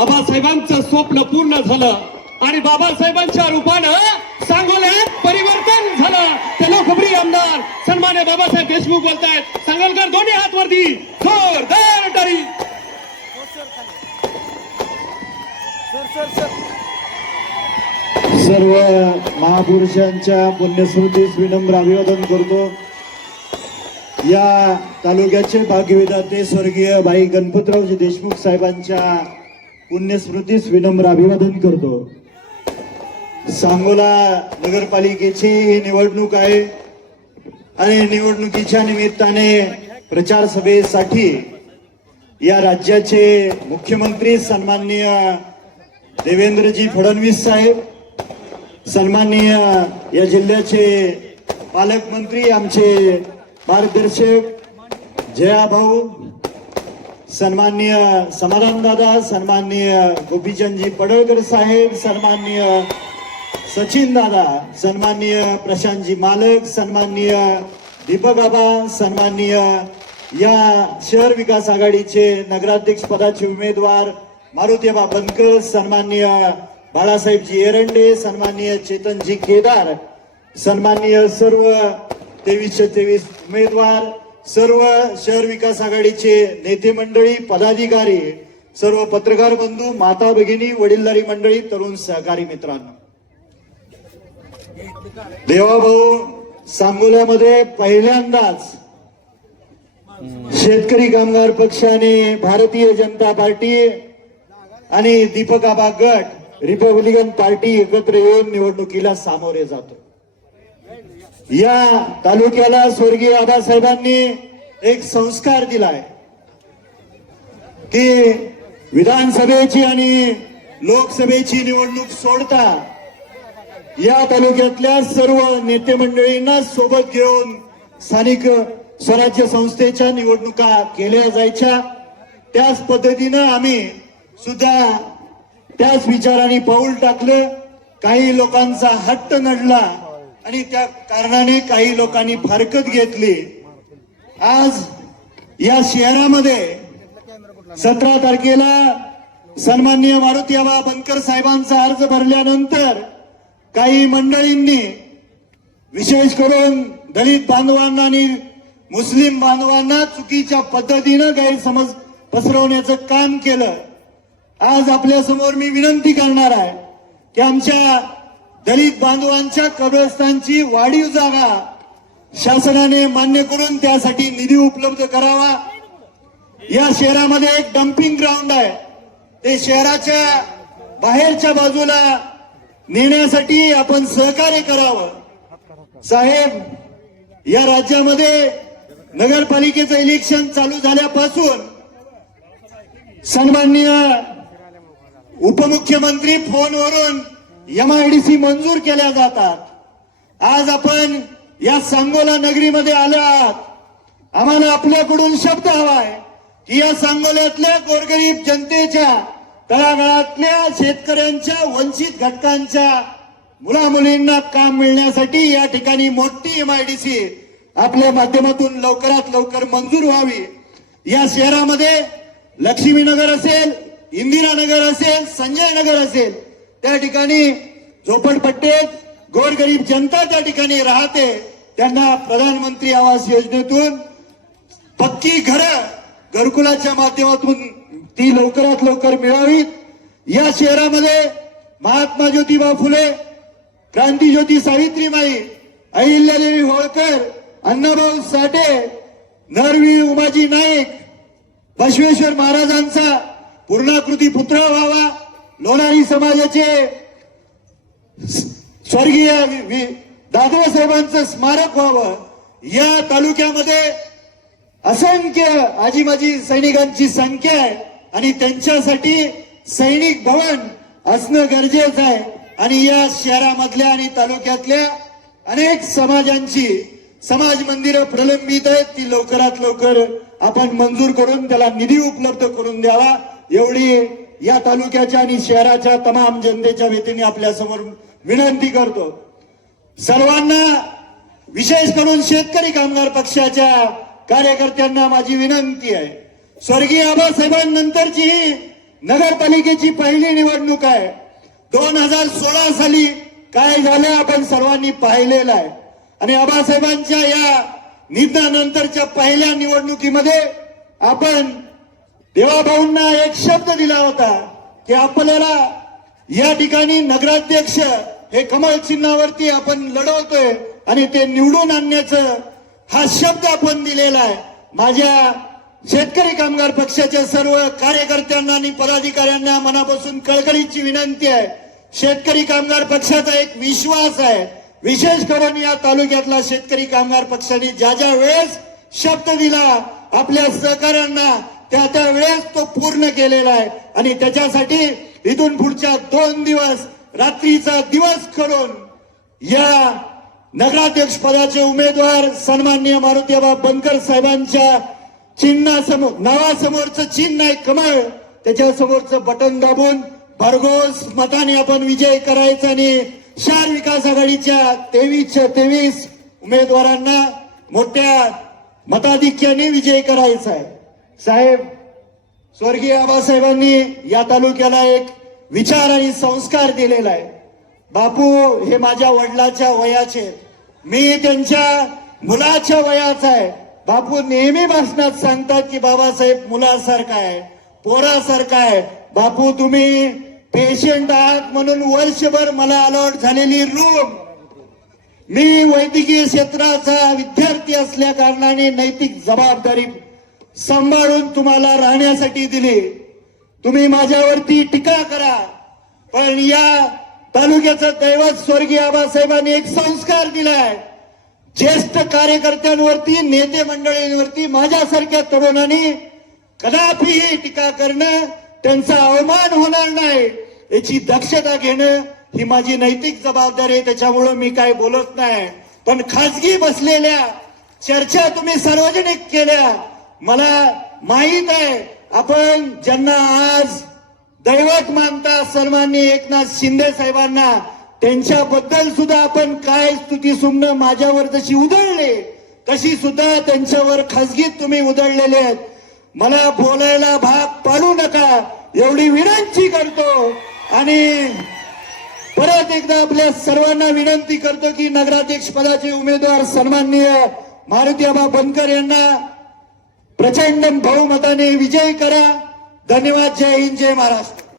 आबासाहेबांचं स्वप्न पूर्ण झालं आणि बाबासाहेबांच्या रूपानं सांगोल्यात परिवर्तन झालं ते लोकप्रिय आमदार सन्माने बाबासाहेब देशमुख बोलतायत सांगोलकर दोन्ही हात वरती सर्व महापुरुषांच्या पुण्यस्मृतीस विनम्र अभिवादन करतो या तालुक्याचे भाग्यविधाते स्वर्गीय भाई गणपतरावजी देशमुख साहेबांच्या पुण्यस्मृतीस विनम्र अभिवादन करतो सांगोला नगरपालिकेची ही निवडणूक आहे आणि निवडणुकीच्या निमित्ताने प्रचार सभेसाठी या राज्याचे मुख्यमंत्री सन्माननीय देवेंद्रजी फडणवीस साहेब सन्माननीय या जिल्ह्याचे पालकमंत्री आमचे मार्गदर्शक जया भाऊ सन्माननीय दादा सन्माननीय गोपीचंदजी पडळकर साहेब सन्माननीय सचिन दादा सन्माननीय प्रशांतजी मालक सन्माननीय दीपक आबा सन्माननीय या शहर विकास आघाडीचे नगराध्यक्ष पदाचे उमेदवार मारुती बनकर सन्माननीय बाळासाहेबजी एरंडे सन्माननीय चेतनजी केदार सन्माननीय सर्व तेवीसशे तेवीस उमेदवार सर्व शहर विकास आघाडीचे नेते मंडळी पदाधिकारी सर्व पत्रकार बंधू माता भगिनी वडीलधारी मंडळी तरुण सहकारी मित्रांनो देवा भाऊ सांगोल्यामध्ये पहिल्यांदाच शेतकरी कामगार पक्षाने भारतीय जनता पार्टी आणि दीपकाबा गट रिपब्लिकन पार्टी एकत्र येऊन निवडणुकीला सामोरे जातो या तालुक्याला स्वर्गीय आबासाहेबांनी एक संस्कार दिलाय की विधानसभेची आणि लोकसभेची निवडणूक सोडता या तालुक्यातल्या सर्व नेते मंडळींना सोबत घेऊन स्थानिक स्वराज्य संस्थेच्या निवडणुका केल्या जायच्या त्याच पद्धतीनं आम्ही सुद्धा त्याच विचाराने पाऊल टाकलं काही लोकांचा हट्ट नडला आणि त्या कारणाने काही लोकांनी फारकत घेतली आज या शहरामध्ये सतरा तारखेला सन्माननीय मारुती आबा बनकर साहेबांचा अर्ज भरल्यानंतर काही मंडळींनी विशेष करून दलित बांधवांना आणि मुस्लिम बांधवांना चुकीच्या पद्धतीनं गैरसमज पसरवण्याचं काम केलं आज आपल्या समोर मी विनंती करणार आहे की आमच्या दलित बांधवांच्या कब्रस्तांची वाढीव जागा शासनाने मान्य करून त्यासाठी निधी उपलब्ध करावा या शहरामध्ये एक डम्पिंग ग्राउंड आहे ते शहराच्या बाहेरच्या बाजूला नेण्यासाठी आपण सहकार्य करावं साहेब या राज्यामध्ये नगरपालिकेचं इलेक्शन चालू झाल्यापासून सन्माननीय उपमुख्यमंत्री फोनवरून एमआयडीसी मंजूर केल्या जातात आज आपण या सांगोला नगरीमध्ये आलो आहात आम्हाला आपल्याकडून शब्द हवाय की या सांगोल्यातल्या गोरगरीब जनतेच्या तळागाळातल्या शेतकऱ्यांच्या वंचित घटकांच्या मुला मुलींना काम मिळण्यासाठी या ठिकाणी मोठी एमआयडीसी आपल्या माध्यमातून लवकरात लवकर मंजूर व्हावी या शहरामध्ये लक्ष्मीनगर असेल इंदिरानगर असेल संजय नगर असेल त्या ठिकाणी झोपडपट्टीत गोरगरीब जनता त्या ठिकाणी राहते त्यांना प्रधानमंत्री आवास योजनेतून पक्की घर घरकुलाच्या माध्यमातून ती लवकरात लवकर मिळावीत या शहरामध्ये महात्मा ज्योतिबा फुले क्रांती ज्योती सावित्रीबाई अहिल्यादेवी होळकर अण्णाभाऊ साठे नरवीर उमाजी नाईक बसवेश्वर महाराजांचा पूर्णाकृती पुतळा व्हावा लोणारी समाजाचे स्वर्गीय साहेबांचं स्मारक व्हावं या तालुक्यामध्ये असंख्य आजी माजी सैनिकांची संख्या आहे आणि त्यांच्यासाठी सैनिक भवन असणं गरजेचं आहे आणि या शहरामधल्या आणि तालुक्यातल्या अनेक समाजांची समाज मंदिरं प्रलंबित आहेत ती लवकरात लवकर आपण मंजूर करून त्याला निधी उपलब्ध करून द्यावा एवढी या तालुक्याच्या आणि शहराच्या तमाम जनतेच्या वतीने समोर विनंती करतो सर्वांना विशेष करून शेतकरी कामगार पक्षाच्या कार्यकर्त्यांना माझी विनंती आहे स्वर्गीय आबासाहेबांनंतरची ही नगरपालिकेची पहिली निवडणूक आहे दोन हजार सोळा साली काय झालं आपण सर्वांनी पाहिलेलं आहे आणि आबासाहेबांच्या या निधनानंतरच्या पहिल्या निवडणुकीमध्ये आपण देवाभाऊंना एक शब्द दिला होता की आपल्याला या ठिकाणी नगराध्यक्ष हे कमल चिन्हावरती आपण लढवतोय आणि ते निवडून आणण्याचं हा शब्द आपण दिलेला आहे माझ्या शेतकरी कामगार पक्षाच्या सर्व कार्यकर्त्यांना आणि पदाधिकाऱ्यांना मनापासून कळकळीची विनंती आहे शेतकरी कामगार पक्षाचा एक विश्वास आहे विशेष करून या तालुक्यातला शेतकरी कामगार पक्षाने ज्या ज्या वेळेस शब्द दिला आपल्या सहकाऱ्यांना त्या त्या वेळेस तो पूर्ण केलेला आहे आणि त्याच्यासाठी इथून पुढच्या दोन दिवस रात्रीचा दिवस करून या नगराध्यक्ष पदाचे उमेदवार सन्मान्य मारुतीबा बनकर साहेबांच्या चिन्हासमोर नावासमोरचं चिन्ह आहे कमळ त्याच्यासमोरचं बटन दाबून भरघोस मताने आपण विजय करायचा आणि शहर विकास आघाडीच्या तेवीसच्या तेवीस उमेदवारांना मोठ्या मताधिक्याने विजय करायचा आहे साहेब स्वर्गीय आबासाहेबांनी या तालुक्याला एक विचार आणि संस्कार दिलेला आहे बापू हे माझ्या वडिलाच्या वयाचे मी त्यांच्या मुलाच्या वयाचा आहे बापू नेहमी भाषणात सांगतात की बाबासाहेब मुलासारखा आहे पोरासारखा आहे बापू तुम्ही पेशंट आहात म्हणून वर्षभर मला अलॉट झालेली रूम मी वैद्यकीय क्षेत्राचा विद्यार्थी असल्या कारणाने नैतिक जबाबदारी सांभाळून तुम्हाला राहण्यासाठी दिले तुम्ही माझ्यावरती टीका करा पण या तालुक्याचं दैवत स्वर्गीय आबासाहेबांनी एक संस्कार दिलाय ज्येष्ठ कार्यकर्त्यांवरती नेते मंडळींवरती माझ्यासारख्या तरुणांनी कदापिही टीका करणं त्यांचा अवमान होणार नाही याची दक्षता घेणं ही माझी नैतिक जबाबदारी आहे त्याच्यामुळं मी काय बोलत नाही पण खासगी बसलेल्या चर्चा तुम्ही सार्वजनिक केल्या मला माहीत आहे आपण ज्यांना आज दैवत मानता सर्वांनी एकनाथ शिंदे साहेबांना त्यांच्याबद्दल सुद्धा आपण काय स्तुती सुमन माझ्यावर जशी उधळले तशी सुद्धा त्यांच्यावर खासगीत तुम्ही उधळलेले आहेत मला बोलायला भाग पाडू नका एवढी विनंती करतो आणि परत एकदा आपल्या सर्वांना विनंती करतो की नगराध्यक्ष पदाचे उमेदवार सन्माननीय मारुतीबा बनकर यांना प्रचंड बहुमताने विजय करा धन्यवाद जय हिंद जय महाराष्ट्र